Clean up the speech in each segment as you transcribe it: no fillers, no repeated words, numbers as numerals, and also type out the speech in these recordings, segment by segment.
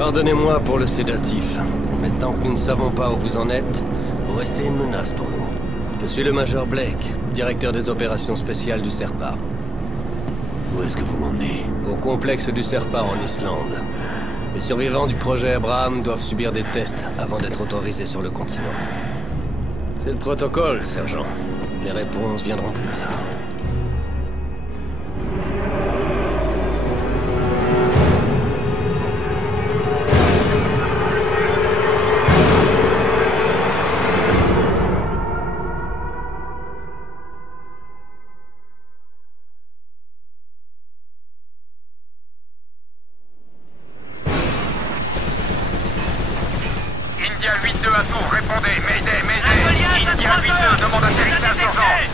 Pardonnez-moi pour le sédatif, mais tant que nous ne savons pas où vous en êtes, vous restez une menace pour nous. Je suis le Major Blake, directeur des opérations spéciales du Serpa. Où est-ce que vous m'emmenez? Au complexe du Serpa en Islande. Les survivants du projet Abraham doivent subir des tests avant d'être autorisés sur le continent. C'est le protocole, sergent. Les réponses viendront plus tard. India 8-2 à Tours, répondez, Mayday, Mayday. India 8-2 demande atterrissage d'urgence.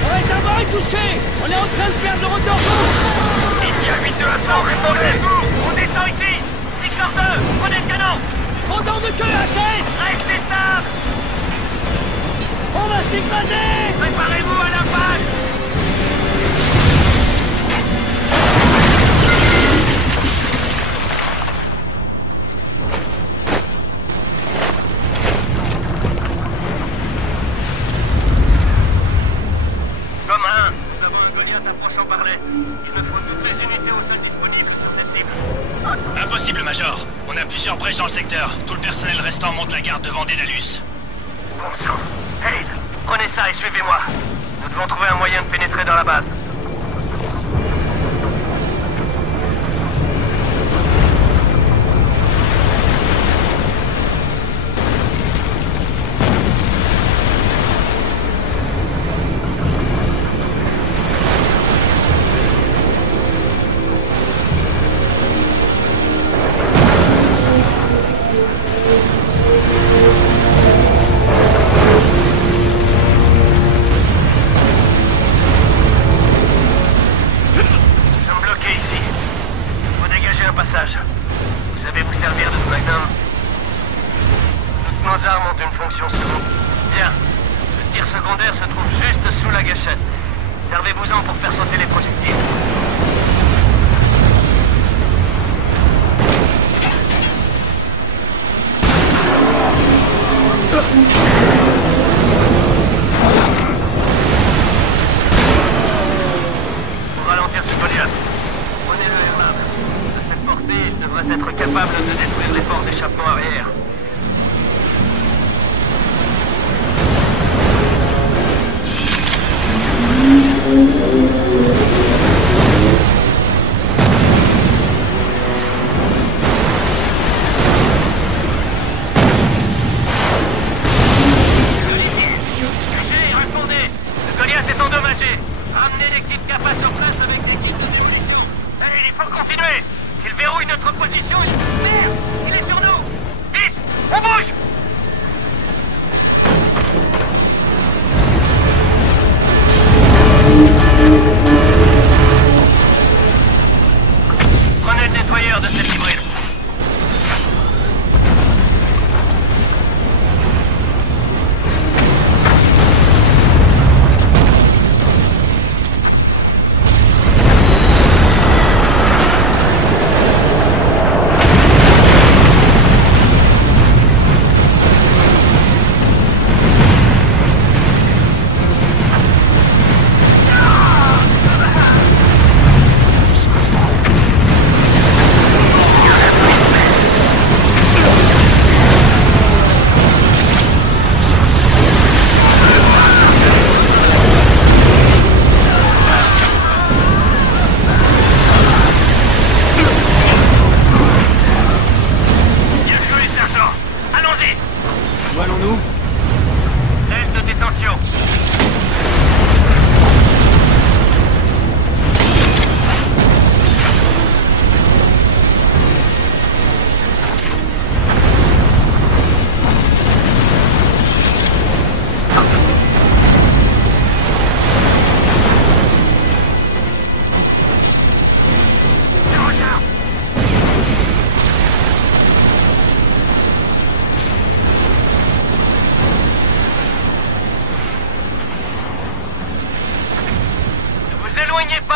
Le réservoir est touché. On est en train de perdre le rotor gauche. India 8-2 à Tours, répondez. On descend ici. Victor 2, prenez le canon. Pendant de queue, HS. Restez stable. On va s'écraser. Préparez-vous à l'impact. Impossible, Major. On a plusieurs brèches dans le secteur. Tout le personnel restant monte la garde devant Dédalus. Bon sang. Hey, prenez ça et suivez-moi. Nous devons trouver un moyen de pénétrer dans la base. Vous savez vous servir de ce Magnum? Toutes nos armes ont une fonction secondaire. Bien. Le tir secondaire se trouve juste sous la gâchette. Servez-vous-en pour faire sauter les projectiles. Pour ralentir ce Goliath, prenez le airlab. À cette portée, il devrait être capable de détruire les ports d'échappement arrière. Répondez! Le Goliath est endommagé! Ramenez l'équipe CAPA sur place avec l'équipe de démolition! Hey, il faut continuer! S'il verrouille notre position, il... Merde! Il est sur nous! Vite! On bouge! Prenez le nettoyeur de cette hybride.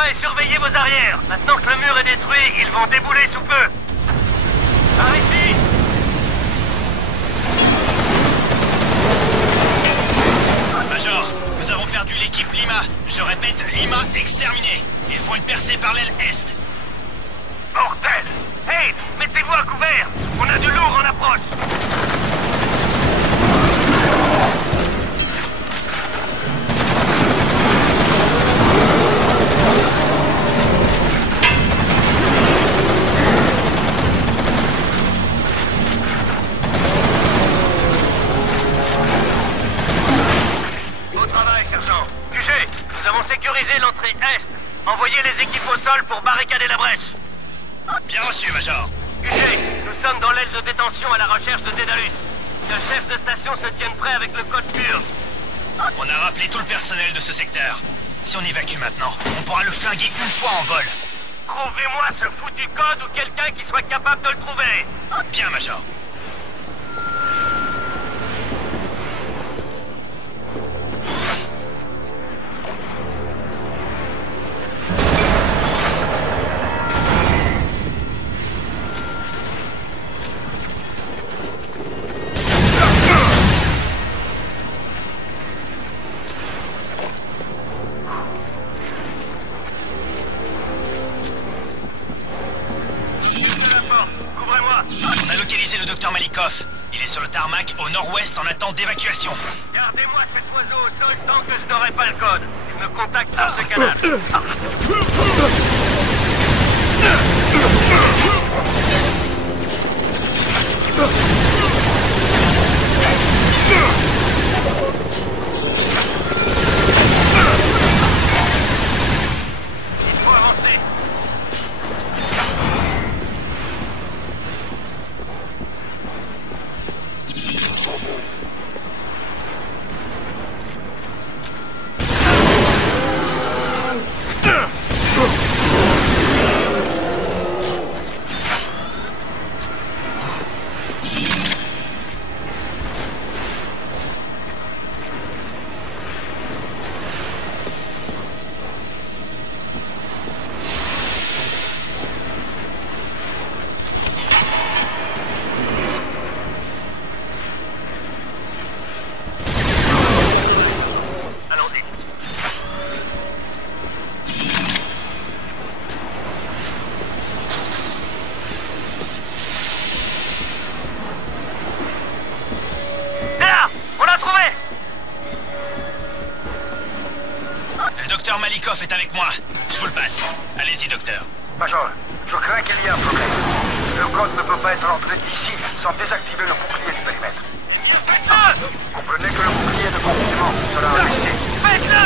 pas et surveillez vos arrières. Maintenant que le mur est détruit, ils vont débouler sous peu. Par ici! Major, nous avons perdu l'équipe Lima. Je répète, Lima exterminée. Il faut une percée par l'aile est. Bordel! Hey! Mettez-vous à couvert! On a du lourd en approche! Bon travail, sergent. QG, nous avons sécurisé l'entrée est. Envoyez les équipes au sol pour barricader la brèche. Bien reçu, Major. QG, nous sommes dans l'aile de détention à la recherche de Dédalus. Que le chef de station se tienne prêt avec le code pur. On a rappelé tout le personnel de ce secteur. Si on évacue maintenant, on pourra le flinguer une fois en vol. Trouvez-moi ce foutu code ou quelqu'un qui soit capable de le trouver. Bien, Major. On a localisé le docteur Malikov. Il est sur le tarmac au nord-ouest en attente d'évacuation. Gardez-moi cet oiseau au sol tant que je n'aurai pas le code. Il me contacte sur ce canal. Il faut avancer. Malikov est avec moi. Je vous le passe. Allez-y, docteur. Major, je crains qu'il y ait un problème. Le code ne peut pas être entré d'ici sans désactiver le bouclier du périmètre. Comprenez que le bouclier de confinement sera abaissé. Faites-le!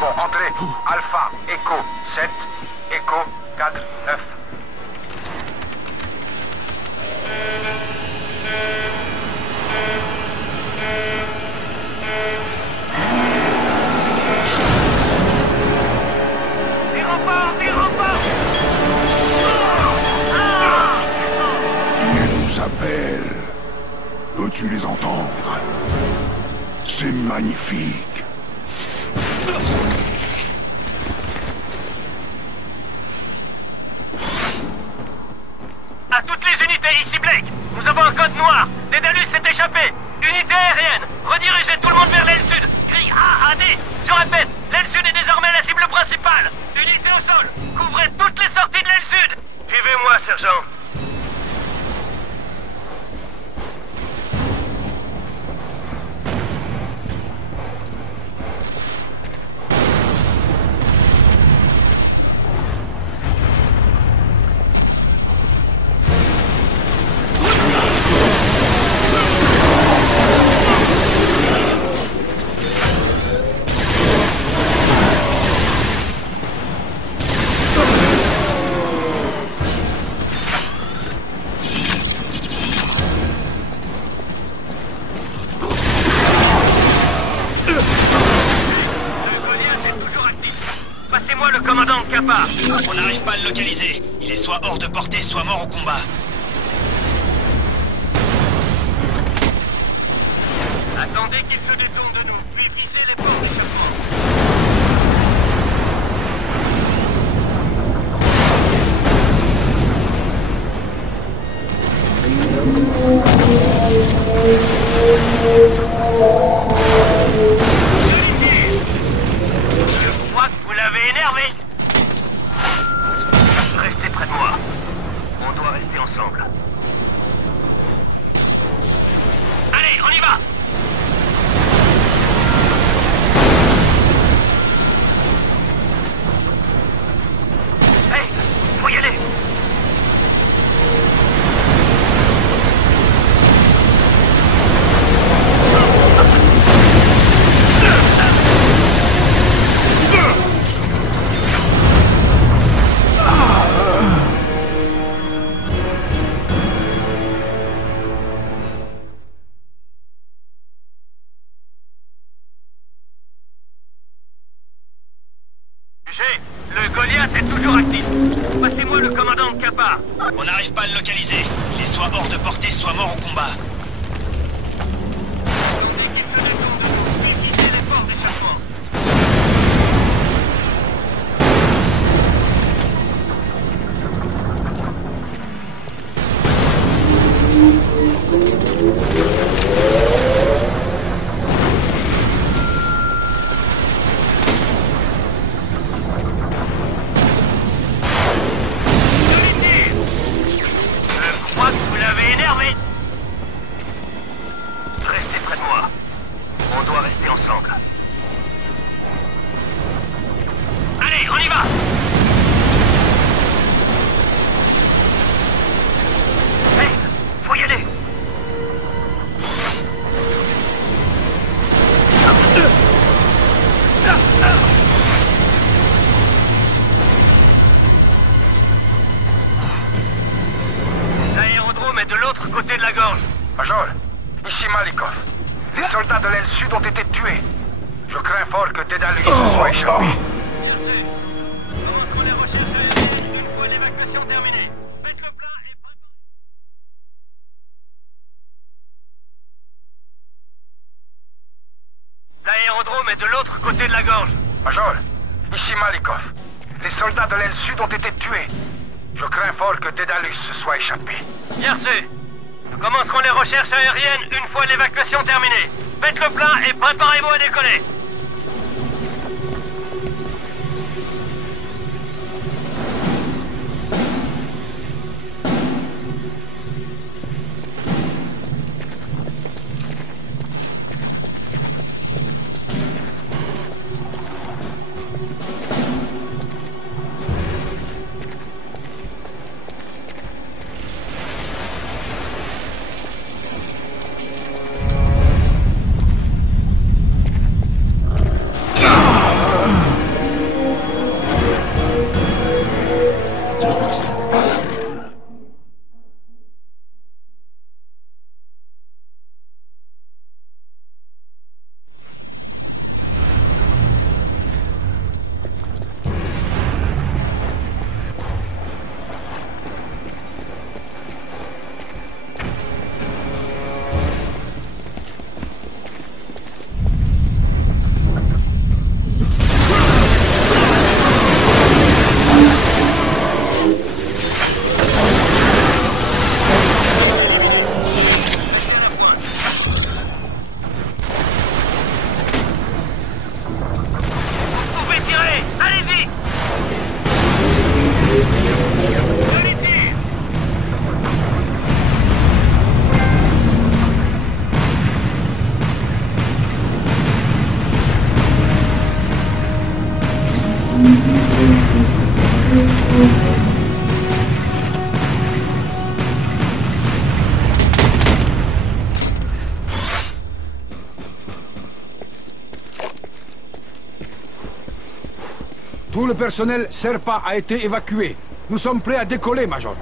Bon, entrez. Alpha, Echo 7, Echo 4, 9. Ils nous appellent. Peux-tu les entendre? C'est magnifique. À toutes les unités, ici Blake. Nous avons un code noir. Dédalus s'est échappé. Unité aérienne. Redirigez tout le monde vers l'aile sud. Crie AAD. Je répète, l'aile sud est désormais la cible principale. Unité au sol. Couvrez toutes les sorties de l'aile sud. Suivez-moi, sergent. Passez-moi le commandant Kappa. On n'arrive pas à le localiser. Il est soit hors de portée, soit mort au combat. Attendez qu'il se détourne de nous, puis visez les portes d'échappement. rester ensemble. Allez, on y va! Hey, faut y aller! Le Goliath est toujours actif. Passez-moi le commandant de Kappa. On n'arrive pas à le localiser. Il est soit hors de portée, soit mort au combat. Dès qu'il se détourne de vous, visez les ports d'échappement. Restez près de moi. On doit rester ensemble. Allez, on y va! Hey, faut y aller! L'aérodrome est de l'autre côté de la gorge. Major, ici Malikov. Les soldats de l'aile sud ont été tués. Je crains fort que Dédalus se soit échappé. Merci. Commencerons les recherches aériennes une fois l'évacuation terminée. Faites le plein et préparez... L'aérodrome est de l'autre côté de la gorge. Major, ici Malikov. Les soldats de l'aile sud ont été tués. Je crains fort que Dédalus se soit échappé. Bien reçu. Nous commencerons les recherches aériennes une fois l'évacuation terminée. Faites le plein et préparez-vous à décoller. Tout le personnel Serpa a été évacué. Nous sommes prêts à décoller, Major.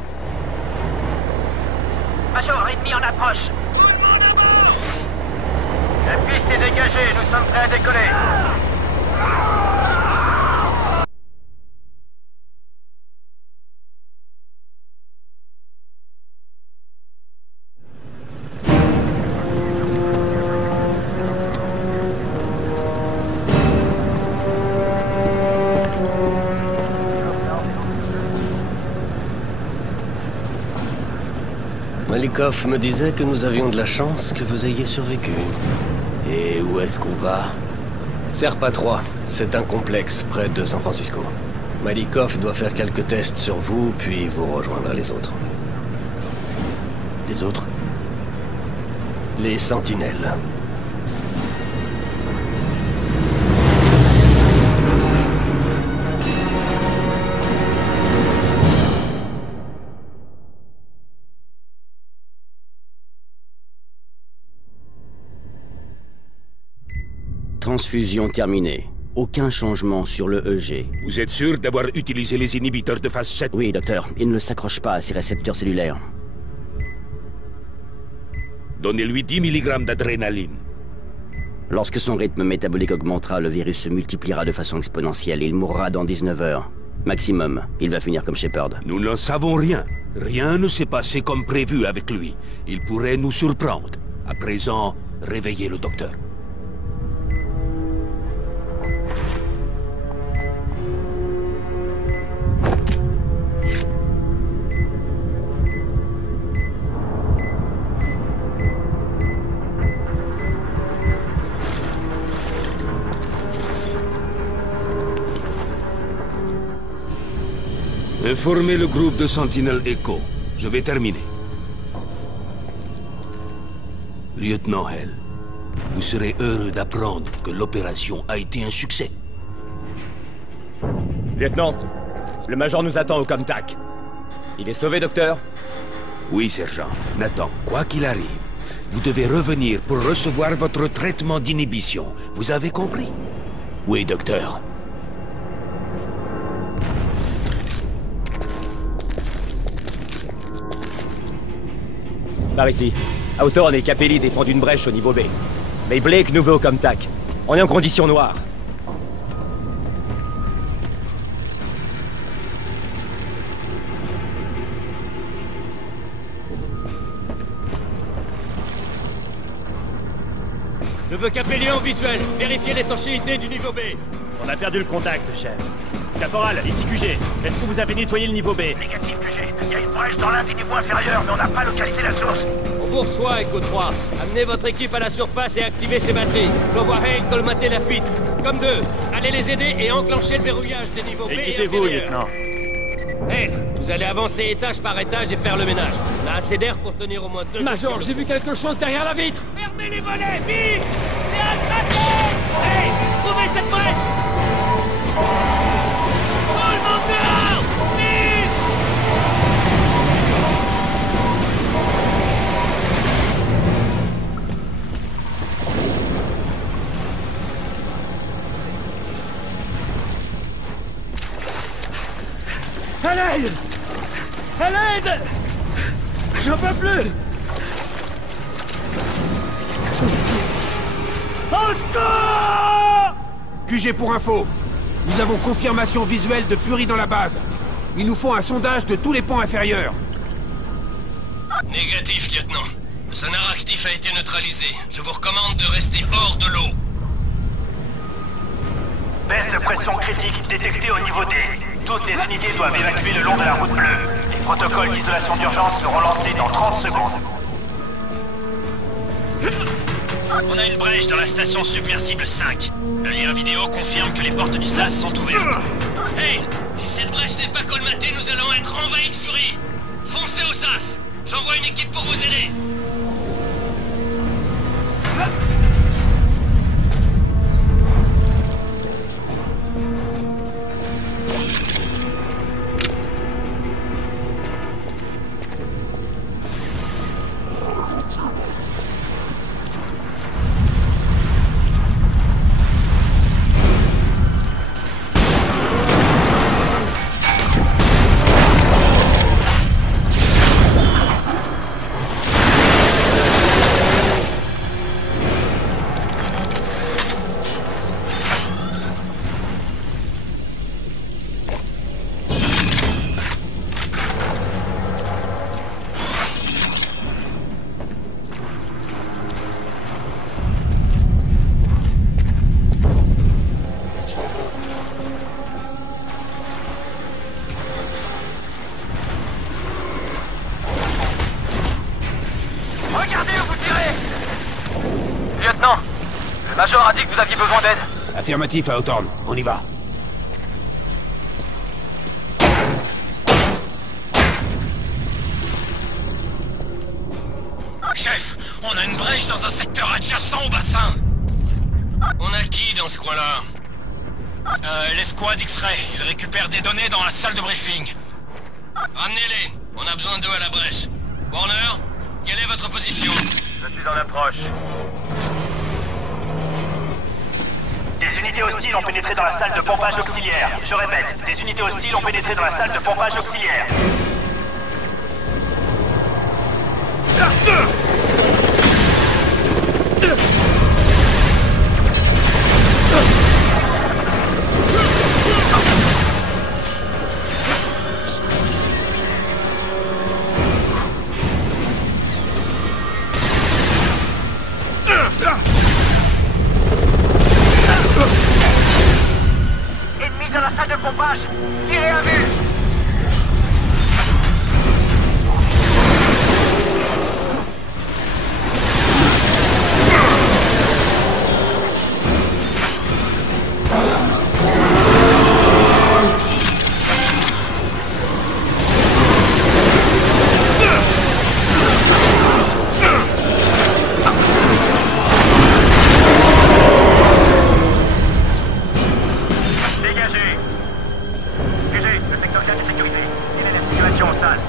Major, ennemi en approche. La piste est dégagée, nous sommes prêts à décoller. Malikov me disait que nous avions de la chance que vous ayez survécu. Et où est-ce qu'on va? Serpa 3, c'est un complexe près de San Francisco. Malikov doit faire quelques tests sur vous, puis vous rejoindra les autres. Les autres? Les sentinelles. Transfusion terminée. Aucun changement sur le EG. Vous êtes sûr d'avoir utilisé les inhibiteurs de phase 7? Oui, docteur. Il ne s'accroche pas à ses récepteurs cellulaires. Donnez-lui 10 mg d'adrénaline. Lorsque son rythme métabolique augmentera, le virus se multipliera de façon exponentielle. Il mourra dans 19 heures. Maximum. Il va finir comme Shepard. Nous n'en savons rien. Rien ne s'est passé comme prévu avec lui. Il pourrait nous surprendre. À présent, réveillez le docteur. Informez le groupe de Sentinel Echo. Je vais terminer. Lieutenant Hell, vous serez heureux d'apprendre que l'opération a été un succès. Lieutenant, le Major nous attend au Comtac. Il est sauvé, docteur? Oui, sergent. Nathan, quoi qu'il arrive, vous devez revenir pour recevoir votre traitement d'inhibition. Vous avez compris? Oui, docteur. Par ici. Hawthorne et Capelli défendent une brèche au niveau B. Mais Blake nous veut au Comtac. On est en condition noire. Neveu Capelli en visuel. Vérifiez l'étanchéité du niveau B. On a perdu le contact, chef. Caporal, ici QG. Est-ce que vous avez nettoyé le niveau B? Négatif, QG. Il y a une brèche dans l'un des niveaux inférieurs, mais on n'a pas localisé la source. On vous reçoit, Echo 3. Amenez votre équipe à la surface et activez ses batteries. J'envoie Hank colmater la fuite. Comme deux. Allez les aider et enclenchez le verrouillage des niveaux B. Équipez-vous, lieutenant. Hey, vous allez avancer étage par étage et faire le ménage. On a assez d'air pour tenir au moins 2 jours. Major, j'ai vu quelque chose derrière la vitre. Fermez les volets, vite! C'est un craquet! Hey, trouvez cette brèche! Tout le monde dehors! Vite! À l'aide! À l'aide! J'en peux plus! Au secours! QG pour info. Nous avons confirmation visuelle de Fury dans la base. Il nous faut un sondage de tous les ponts inférieurs. Négatif, lieutenant. Le sonar actif a été neutralisé. Je vous recommande de rester hors de l'eau. Baisse de pression critique détectée au niveau D. Toutes les unités doivent évacuer le long de la route bleue. Les protocoles d'isolation d'urgence seront lancés dans 30 secondes. On a une brèche dans la station submersible 5. Le lien vidéo confirme que les portes du SAS sont ouvertes. Hey! Si cette brèche n'est pas colmatée, nous allons être envahis de furie! Foncez au SAS! J'envoie une équipe pour vous aider! Lieutenant, le Major a dit que vous aviez besoin d'aide. Affirmatif à Hawthorne. On y va. secteur adjacent au bassin. On a qui dans ce coin-là? L'escouade X-Ray. Ils récupèrent des données dans la salle de briefing. Ramenez-les. On a besoin d'eux à la brèche. Warner, quelle est votre position? Je suis en approche. Des unités hostiles ont pénétré dans la salle de pompage auxiliaire. Je répète, des unités hostiles ont pénétré dans la salle de pompage auxiliaire. Ennemi dans la salle de pompage! Tirez à vue! Dégagez! Le secteur 4 est sécurisé. Il est la situation en SAS.